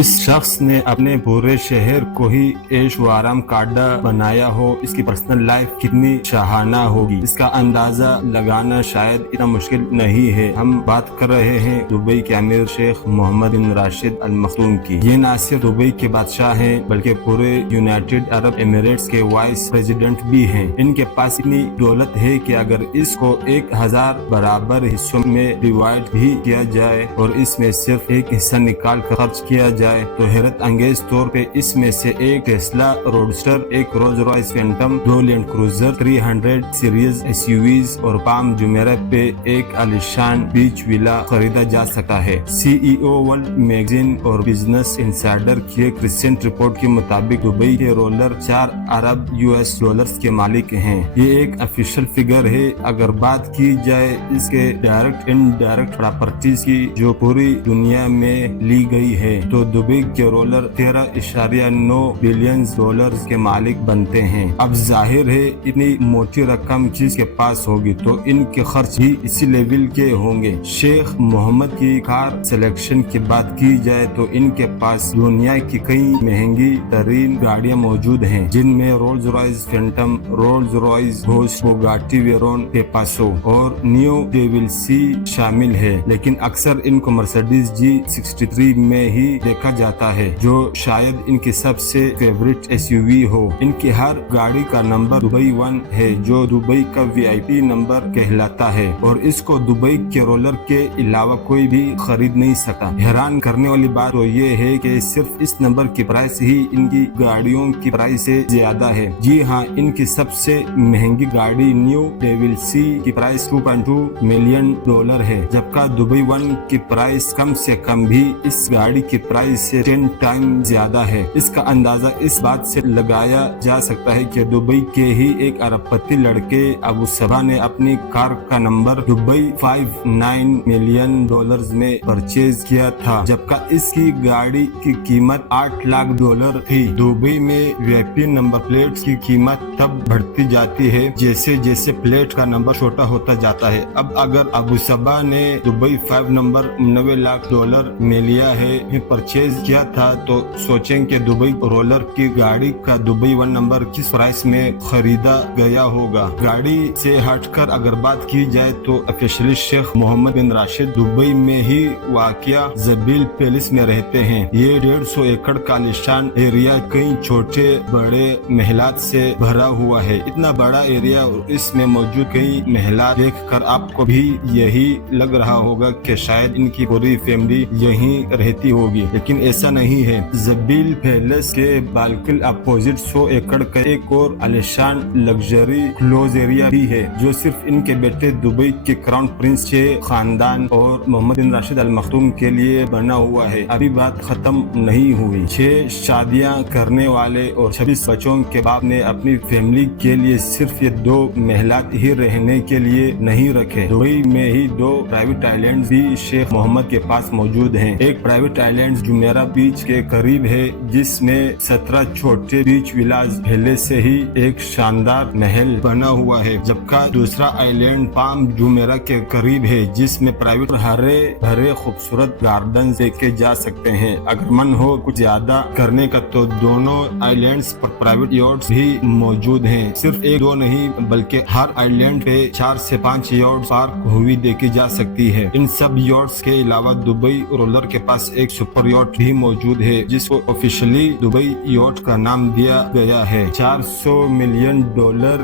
जिस शख्स ने अपने पूरे शहर को ही ऐश व आराम का अड्डा बनाया हो, इसकी पर्सनल लाइफ कितनी शाहाना होगी, इसका अंदाजा लगाना शायद इतना मुश्किल नहीं है। हम बात कर रहे हैं दुबई के अमीर शेख मोहम्मद बिन राशिद अल मखदूम की। ये ना सिर्फ दुबई के बादशाह हैं बल्कि पूरे यूनाइटेड अरब एमिरेट्स के वाइस प्रेसिडेंट भी हैं। इनके पास इतनी दौलत है कि अगर इसको 1000 बराबर हिस्सों में डिवाइड भी किया जाए और इसमें सिर्फ एक हिस्सा निकाल कर खर्च किया जाए तो हैरत अंगेज तौर पे इसमें से एक टेस्ला रोडस्टर, एक roles Royce Phantom, 2 land cruiser 300 series SUVs और पाम जुमेरात पे एक आलिशान बीच विला खरीदा जा सकता है। CEO वर्ल्ड मैगजीन और बिजनेस इनसाइडर की एक रिसेंट रिपोर्ट के मुताबिक दुबई के रोलर 4 अरब US डॉलर्स के मालिक हैं। ये एक ऑफिशियल फिगर है। अगर बात की जाए इसके डायरेक्ट इनडायरेक्ट प्रॉपर्टीज की जो पूरी दुनिया में ली गई है तो दुबई के रोलर 13.9 बिलियन डॉलर्स के मालिक बनते हैं। अब जाहिर है इतनी मोटी रकम जिसके पास होगी तो इनके खर्च भी इसी लेवल के होंगे। शेख मोहम्मद की कार सिलेक्शन की बात की जाए तो इनके पास दुनिया की कई महंगी तरीन गाड़ियां मौजूद हैं जिनमें Rolls Royce Phantom, Rolls Royce Ghost, Bugatti Veyron, पेपासो और न्यू डेविल्सी शामिल है। लेकिन अक्सर इनको मर्सिडीज G63 में ही देखा जाता है जो शायद इनकी सबसे फेवरेट SUV हो। इनकी हर गाड़ी का नंबर दुबई 1 है जो दुबई का VIP नंबर कहलाता है और इसको दुबई के रोलर के अलावा कोई भी खरीद नहीं सकता। हैरान करने वाली बात तो ये है कि सिर्फ इस नंबर की प्राइस ही इनकी गाड़ियों की प्राइस से ज्यादा है। जी हाँ, इनकी सबसे महंगी गाड़ी न्यू डेविल्सी की प्राइस $2.2 मिलियन है जबकि दुबई 1 की प्राइस कम से कम भी इस गाड़ी की प्राइस से 10 टाइम ज्यादा है। इसका अंदाजा इस बात से लगाया जा सकता है कि दुबई के ही एक अरबपति लड़के अबू सबा ने अपनी कार का नंबर दुबई 59 मिलियन डॉलर्स में परचेज किया था जबकि इसकी गाड़ी की कीमत $8 लाख थी। दुबई में VIP नंबर प्लेट की कीमत तब बढ़ती जाती है जैसे जैसे प्लेट का नंबर छोटा होता जाता है। अब अगर अबू सबा ने दुबई 5 नंबर $90 लाख में लिया है परचेज किया था तो सोचें कि दुबई रोलर की गाड़ी का दुबई 1 नंबर किस प्राइस में खरीदा गया होगा। गाड़ी से हटकर अगर बात की जाए तो ऑफिशियली शेख मोहम्मद बिन राशिद दुबई में ही वाकिया जबील पैलेस में रहते हैं। ये 150 एकड़ का आलिशान एरिया कई छोटे बड़े महलात से भरा हुआ है। इतना बड़ा एरिया और इसमें मौजूद कई महलात देखकर आपको भी यही लग रहा होगा कि शायद इनकी पूरी फैमिली यहीं रहती होगी, लेकिन ऐसा नहीं है। जबील पैलेस के बाल्कनी अपोजिट 100 एकड़ का एक और आलिशान लग्जरी क्लोज एरिया भी है जो सिर्फ इनके बेटे दुबई के क्राउन प्रिंस के खानदान और मोहम्मद बिन राशिद अल मखदूम के लिए बना हुआ है। अभी बात खत्म नहीं हुई। 6 शादियां करने वाले और 26 बच्चों के बाप ने अपनी फैमिली के लिए सिर्फ ये 2 महलात ही रहने के लिए नहीं रखे। दुबई में ही 2 प्राइवेट आइलैंड भी शेख मोहम्मद के पास मौजूद हैं। एक प्राइवेट आइलैंड जुमेरा बीच के करीब है जिसमें 17 छोटे बीच विलास पहले से ही एक शानदार महल बना हुआ है जबकि दूसरा आइलैंड पाम जुमेरा के करीब है जिसमें प्राइवेट हरे भरे खूबसूरत गार्डन देखे जा सकते हैं। अगर मन हो कुछ ज्यादा करने का तो दोनों आइलैंड्स पर प्राइवेट यॉट्स भी मौजूद हैं। सिर्फ 1-2 नहीं बल्कि हर आइलैंड पे 4 से 5 यॉट्स पार्क हुई देखी जा सकती है। इन सब यॉट्स के अलावा दुबई रोलर के पास एक सुपर यॉट भी मौजूद है जिसको ऑफिशियली दुबई यॉट का नाम दिया गया है। $400 मिलियन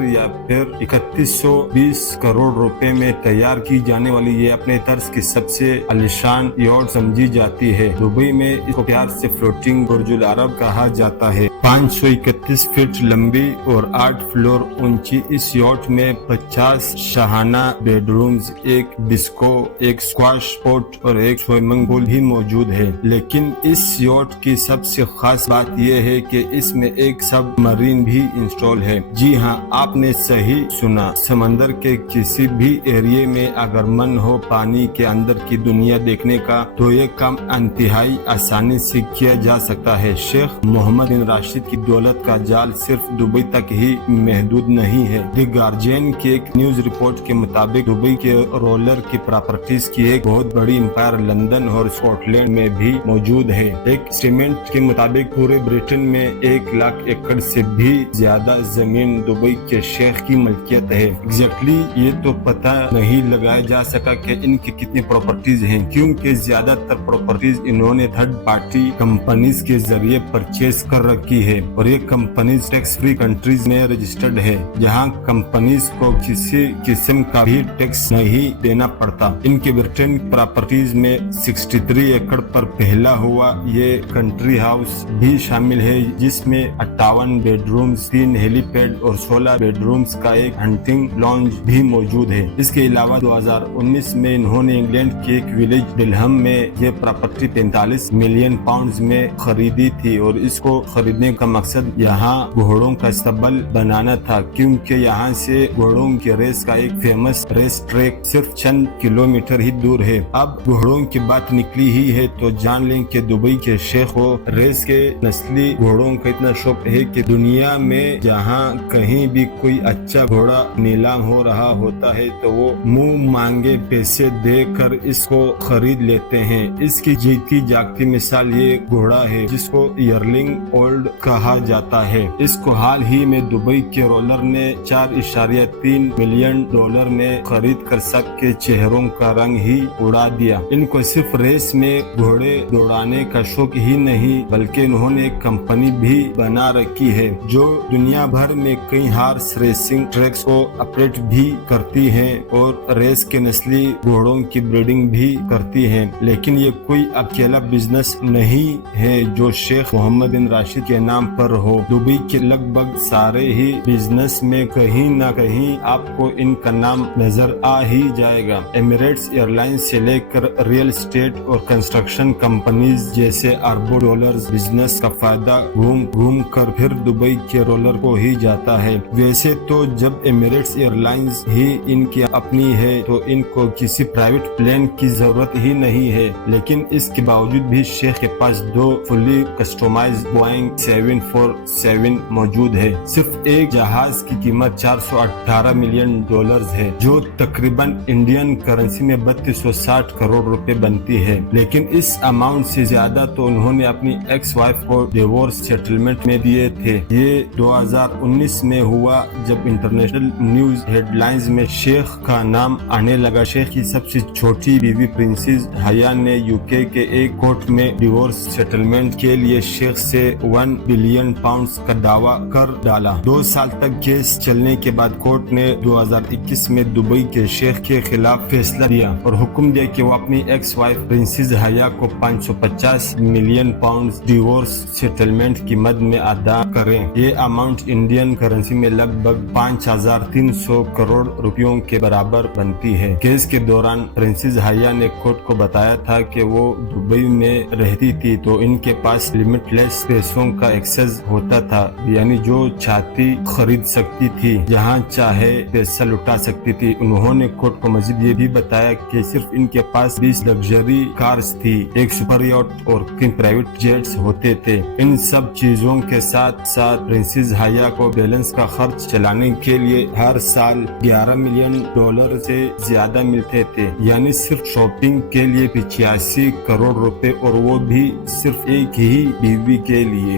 या फिर 3120 करोड़ रुपए में तैयार की जाने वाली ये अपने तर्ज की सबसे आलिशान यॉट समझी जाती है। दुबई में इसको प्यार से फ्लोटिंग बुर्जुल अरब कहा जाता है। 531 फीट लंबी और 8 फ्लोर ऊंची इस यॉट में 50 शाहाना बेडरूम्स, एक डिस्को, एक स्क्वाश कोर्ट और एक स्विमिंग पूल भी मौजूद है। लेकिन इस यॉट की सबसे खास बात यह है कि इसमें एक सबमरीन भी इंस्टॉल है। जी हाँ, आपने सही सुना। समंदर के किसी भी एरिया में अगर मन हो पानी के अंदर की दुनिया देखने का तो ये काम इंतहाई आसानी से किया जा सकता है। शेख मोहम्मद बिन राशिद की दौलत का जाल सिर्फ दुबई तक ही महदूद नहीं है। द गार्जियन की एक न्यूज रिपोर्ट के मुताबिक दुबई के रोलर की प्रॉपर्टीज की एक बहुत बड़ी एम्पायर लंदन और स्कॉटलैंड में भी मौजूद موجود ہے۔ ایک اسٹیمیٹ کے مطابق پورے برٹن میں 1,00,000 ایکڑ سے بھی زیادہ زمین دبئی کے شیخ کی ملکیت ہے۔ ایگزیکٹلی یہ تو پتہ نہیں لگایا جا سکا کہ ان کی کتنی پراپرٹیز ہیں، کیونکہ زیادہ تر پراپرٹیز انہوں نے تھرڈ پارٹی کمپنیز کے ذریعے پرچیز کر رکھی ہے، اور یہ کمپنیز ٹیکس فری کنٹریز میں رجسٹرڈ ہے، جہاں کمپنیز کو کسی قسم کا بھی ٹیکس نہیں دینا پڑتا۔ ان کے برٹن پراپرٹیز میں 63 ایکڑ پر پھیلا ہوا یہ کنٹری ہاؤس بھی شامل ہے، جس میں 58 بیڈ رومز، 3 ہیلی پیڈ اور 16 بیڈ رومز کا ایک ہنٹنگ لانج بھی موجود ہے۔ اس کے علاوہ 2019 میں انہوں نے انگلینڈ کے ایک ولیج ڈلہم میں یہ پراپرٹی 45 ملین پاؤنڈز میں خریدی تھی، اور اس کو خریدنے کا مقصد یہاں گھوڑوں کا اسٹیبل بنانا تھا، کیونکہ یہاں سے گھوڑوں کی ریس کا ایک فیمس ریس ٹریک صرف چند کلومیٹر ہی دور ہے۔ اب گھوڑوں کی بات نکلی ہی ہے تو جان لیں کہ دبئی کے شیخ کو ریس کے نسلی گھوڑوں کا اتنا شوق ہے کہ دنیا میں جہاں کہیں بھی کوئی اچھا گھوڑا نیلام ہو رہا ہوتا ہے تو وہ منہ مانگے پیسے دے کر اس کو خرید لیتے ہیں۔ اس کی جیتی جاگتی مثال یہ گھوڑا ہے جس کو ایرلنگ اولڈ کہا جاتا ہے۔ اس کو حال ہی میں دبئی کے رولر نے $4.3 ملین میں خرید کر سب کے چہروں کا رنگ ہی اڑا دیا۔ ان کو صرف ریس میں گھوڑے دوڑانے کا شوق ہی نہیں، بلکہ انہوں نے ایک کمپنی بھی بنا رکھی ہے جو دنیا بھر میں کئی ہارس ریسنگ ٹریکس کو آپریٹ بھی کرتی ہے اور ریس کے نسلی گھوڑوں کی بریڈنگ بھی کرتی ہے۔ لیکن یہ کوئی اکیلا بزنس نہیں ہے جو شیخ محمد بن راشد کے نام پر ہو۔ دبئی کے لگ بھگ سارے ہی بزنس میں کہیں نہ کہیں آپ کو ان کا نام نظر آ ہی جائے گا۔ ایمریٹس ایئر لائنز سے لے کر ریئل اسٹیٹ اور کنسٹرکشن کمپنیز جیسے اربوں ڈالرز بزنس کا فائدہ گھوم گھوم کر پھر دبئی کے رولر کو ہی جاتا ہے۔ ویسے تو جب ایمریٹس ایئر لائنز ہی ان کی اپنی ہے تو ان کو کسی پرائیویٹ پلین کی ضرورت ہی نہیں ہے، لیکن اس کے باوجود بھی شیخ کے پاس 2 فلی کسٹمائزڈ بوئنگ 747 موجود ہے۔ صرف ایک جہاز کی قیمت $418 ملین ہے، جو تقریباً انڈین کرنسی میں 3260 کروڑ روپے بنتی ہے۔ لیکن اس اماؤنٹ سے زیادہ تو انہوں نے اپنی ایکس وائف کو ڈیورس سیٹلمنٹ میں دیے تھے۔ یہ 2019 میں ہوا جب انٹرنیشنل نیوز ہیڈ لائنز میں شیخ کا نام آنے لگا۔ شیخ کی سب سے چھوٹی بیوی پرنسز حیا نے UK کے ایک کورٹ میں ڈیورس سیٹلمنٹ کے لیے شیخ سے $1 بلین کا دعویٰ کر ڈالا۔ 2 سال تک کیس چلنے کے بعد کورٹ نے 2021 میں دبئی کے شیخ کے خلاف فیصلہ دیا اور حکم دیا کہ وہ اپنی ایکس وائف پرنسز حیا کو $550 ملین ڈیورس سیٹلمنٹ کی مد میں ادا کریں۔ یہ اماؤنٹ انڈین کرنسی میں لگ بھگ 5300 کروڑ روپیوں کے برابر بنتی ہے۔ کیس کے دوران پرنسز حیا نے کورٹ کو بتایا تھا کہ وہ دبئی میں رہتی تھی تو ان کے پاس لمٹ لیس پیسوں کا ایکسس ہوتا تھا، یعنی جو چاہتی خرید سکتی تھی، جہاں چاہے پیسہ لٹا سکتی تھی۔ انہوں نے کورٹ کو مزید یہ بھی بتایا کہ صرف ان کے پاس 20 لگژری کارز تھی، ایک سپر یاٹ اور کئی پرائیویٹ جیٹس ہوتے تھے۔ ان سب چیزوں کے ساتھ ساتھ پرنسز حیا کو بیلنس کا خرچ چلانے کے لیے ہر سال $11 ملین سے زیادہ ملتے تھے، یعنی صرف شاپنگ کے لیے 85 کروڑ روپے، اور وہ بھی صرف ایک ہی بیوی کے لیے۔